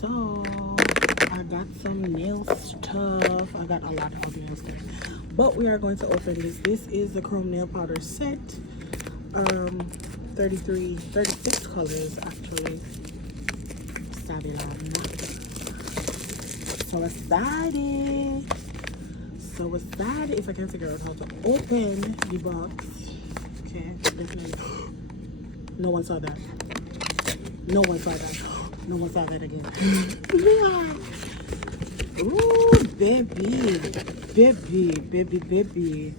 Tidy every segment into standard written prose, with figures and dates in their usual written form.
So I got some nail stuff. I got a lot of nail stuff, but we are going to open this. This is the chrome nail powder set. 36 colors actually. Savilamd. So excited. So excited. If I can figure out how to open the box. Okay, definitely. No one saw that. No one saw that. No one saw that again. Ooh, baby. Baby, baby.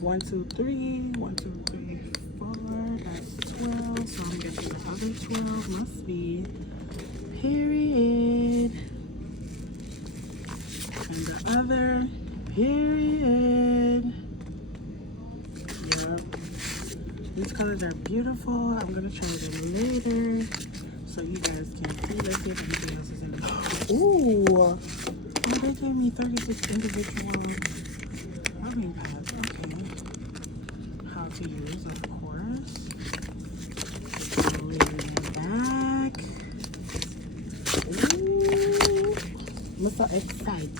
1, 2, 3. 1, 2, 3, 4. That's 12. So I'm getting the other 12. Must be. Period. And the other. Period. Yep. These colors are beautiful. I'm gonna try them later so you guys can see. Let's see if anything else is in the Ooh! Oh, they gave me 36 individual rubbing pads. Okay. How to use, of course. Leaning back. Ooh! I'm so excited.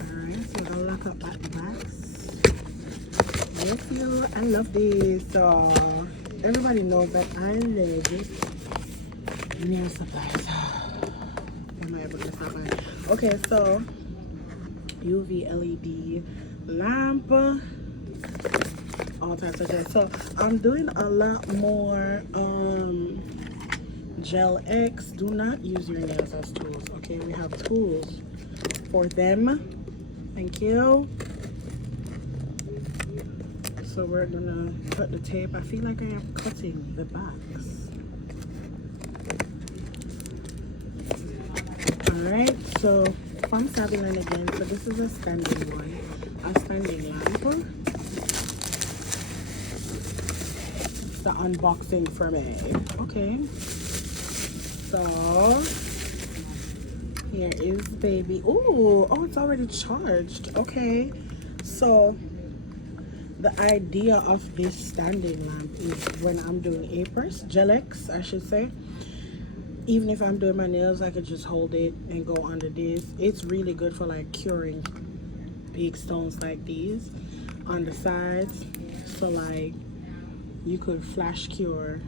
Alright, so I'll lock up at the backs. Yes, you. I love this. Everybody knows that I love nail supplies. Am I ever gonna stop by? Okay, so UV LED lamp, all types of things. So I'm doing a lot more gel X. Do not use your nails as tools. Okay, we have tools for them. Thank you. So we're gonna cut the tape. I feel like I am cutting the backs. Alright, so from Savilamd again. So this is a standing one. A standing lamp. It's the unboxing for me. Okay. So here is baby. Ooh, oh, it's already charged. Okay. So the idea of this standing lamp is when I'm doing aprons, gel X, I should say. Even if I'm doing my nails, I could just hold it and go under this. It's really good for like curing big stones like these on the sides. So like you could flash cure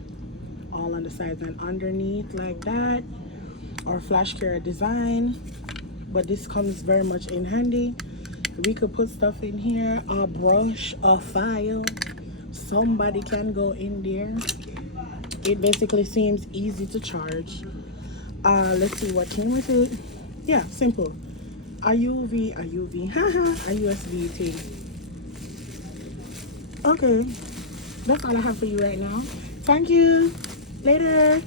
all on the sides and underneath like that, or flash cure a design. But this comes very much in handy. We could put stuff in here, a brush, a file. Somebody can go in there. It basically seems easy to charge. Let's see what came with it. Yeah, simple. A UV, haha, a USB thing. Okay, that's all I have for you right now. Thank you. Later.